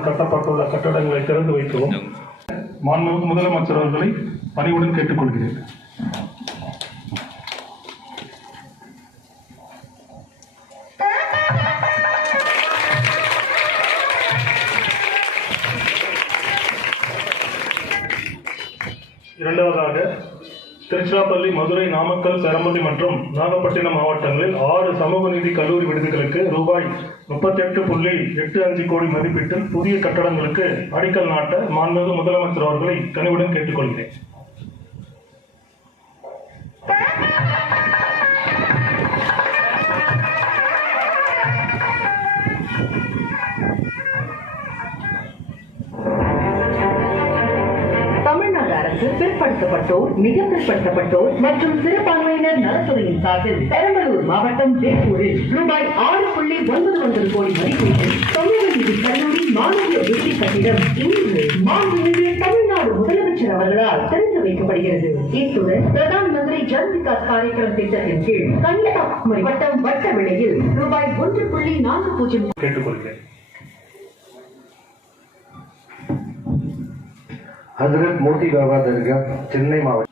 அரசாங்கத்தால் கட்டப்பட்டுள்ள கட்டடங்களை திறந்து வைக்கவும் மாண்புமிகு முதலமைச்சர் அவர்களை பணிவுடன் கேட்டுக்கொள்கிறேன். இரண்டாவதாக, திருச்சிராப்பள்ளி, மதுரை, நாமக்கல், பெரம்பலூர் மற்றும் நாகப்பட்டினம் மாவட்டங்களில் 6 சமூக நீதி கல்லூரி விடுதிகளுக்கு ரூபாய் 38.85 கோடி மதிப்பீட்டில் புதிய கட்டடங்களுக்கு அடிக்கல் நாட்ட மாண்புமிகு முதலமைச்சர் அவர்களை கனிவுடன் கேட்டுக்கொள்கிறேன். தமிழ்நாடு அரசு பிற்படுத்தப்பட்டோர், மிக பிற்படுத்தப்பட்டோர் மற்றும் சிறுபான்மையினர் நலத்துறையின் சார்பில் பெரம்பலூர் மாவட்டம் வேப்பூரில் ரூபாய் 6.99 கோடி மதிப்பீட்டில் சமூக நீதி கல்லூரி மாணவிய விடுதி கட்டிடம் இன்று மாண்புமிகு தமிழ்நாடு முதலமைச்சர் அவர்களால் திறந்து வைக்கப்படுகிறது. இத்துடன் பிரதான் மந்திரி ஜன் விகாஸ் காரியக்கிரம் திட்டத்தின் கீழ் கன்னியாகுமரி வட்டம் வட்ட விலையில் ரூபாய் 1.40 கேட்டுக்கொள்கிறேன். हजरत मोती बाबा दरगाह, चेन्नई मावट्टम.